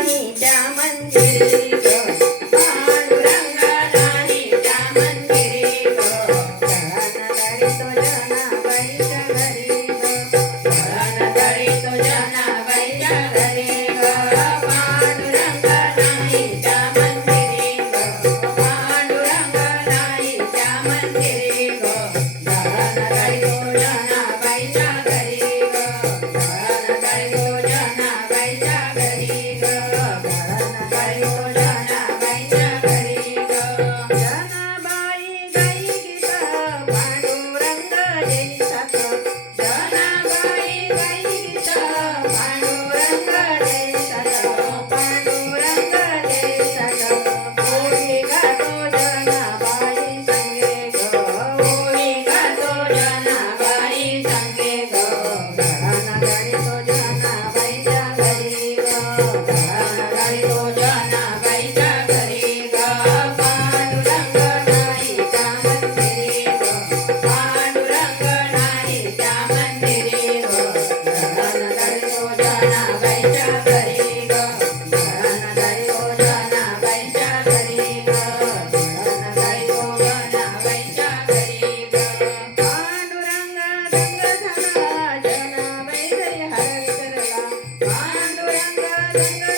नाहीच्या मंदिरी ग पांडुरंग नाहीच्या मंदिरी ग धन धरितो जनाबाईच्या घरी ग धन धरितो जनाबाईच्या घरी ग पांडुरंग नाहीच्या मंदिरी ग पांडुरंग नाहीच्या मंदिरी ग धन धरितो जनाबाईच्या घरी ग धन धरितो जनाबाईच्या घरी ग धन धरितो जनाबाईच्या घरी ग जनाबाई गाई गीत पांडुरंग जैसाच जनाबाई गाई गीत पांडुरंग जैसाच पांडुरंग जैसाच ओळी गातो जनाबाई संगे ग ओळी गातो जनाबाई संगे ग धन धरितो जनाबाईच्या घरी ग धन धरितो जनाबाईच्या घरी ग पांडुरंग नाहीच्या मंदिरी ग पांडुरंग नाहीच्या मंदिरी ग धन धरितो जनाबाईच्या घरी ग धन धरितो जनाबाईच्या घरी ग धन धरितो जनाबाईच्या घरी ग पांडुरंग दंग झाला जनाबाई घरी हर विसरला पांडुरंग दंग